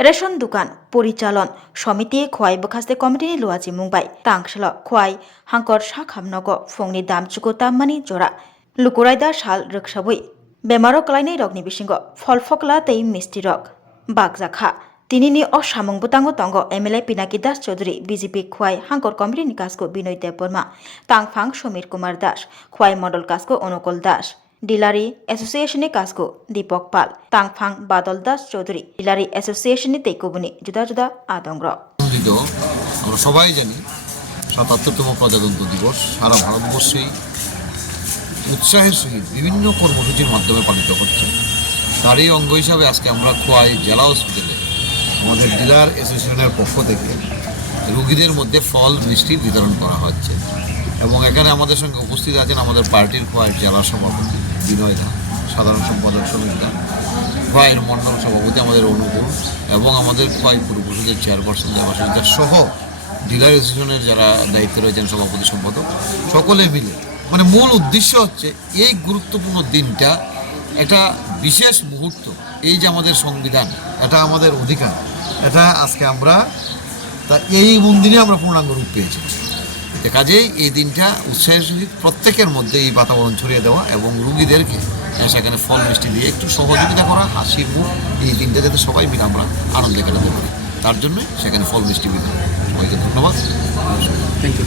Ration দোকান পরিচালন সমিতি খোয়াই বখাস্তে কমিটিनि লुआजि मुंबाय तांगसल खवाई हांकर साखामनग फंनि दामचुको ताममानि जरा लुकुरायदा साल रोखसाबुई बेमारो कलायनाय रगनि बिसिंग फलफकला तै मिस्टि रग बागजाखा तिनिनि असामुं बुतांगो तंग एमएलए पिनाकी दास चौधरी बीजेपी खवाई हांकर कमिटिनि काजको बिनय देव बर्मा तांगफां समीर कुमार दास खवाई मंडल काजको अनुकूल दास डिलारी एसोसिएशननि काजको दीपक पाल तांगफां बादल दास चौधरी डिलारी एसोसिएशननि तैकुबुनि जुदा जुदा आदंग्र আমরা সবাই জানি ৭৭তম প্রজাতন্ত্র দিবস সারা ভারতবর্ষেই উৎসাহের সহিত বিভিন্ন কর্মসূচির মাধ্যমে পালিত হচ্ছে। তারই অঙ্গ হিসাবে আজকে আমরা খোয়াই জেলা হসপিটালে আমাদের ডিলার অ্যাসোসিয়েশনের পক্ষ থেকে রোগীদের মধ্যে ফল মিষ্টি বিতরণ করা হচ্ছে এবং এখানে আমাদের সঙ্গে উপস্থিত আছেন আমাদের পার্টির খোয়াই জেলা সভাপতি বিনয় দা, সাধারণ সম্পাদক সমীর দা, খোয়াইয়ের মণ্ডল সভাপতি আমাদের অনুকূল এবং আমাদের খোয়াই পুর পরিষদের চেয়ারপারসন দেবাশিস সহ ডিলার অ্যাসোসিয়েশনের যারা দায়িত্বে রয়েছেন সভাপতি সম্পাদক সকলে মিলে মানে মূল উদ্দেশ্য হচ্ছে এই গুরুত্বপূর্ণ দিনটা একটা বিশেষ মুহূর্ত। এই যে আমাদের সংবিধান, এটা আমাদের অধিকার, এটা আজকে আমরা তা এই দিনে আমরা পূর্ণাঙ্গ রূপ পেয়েছি। কাজেই এই দিনটা উৎসাহের সহিত প্রত্যেকের মধ্যে এই বাতাবরণ ছড়িয়ে দেওয়া এবং রুগীদেরকে সেখানে ফল মিষ্টি দিয়ে একটু সহযোগিতা করা, হাসি মুখ এই দিনটা যাতে সবাই মিলে আমরা আনন্দে কাটাতে পারি তার জন্য সেখানে ফল মিষ্টি বিতরণ। সবাইকে ধন্যবাদ। Thank you.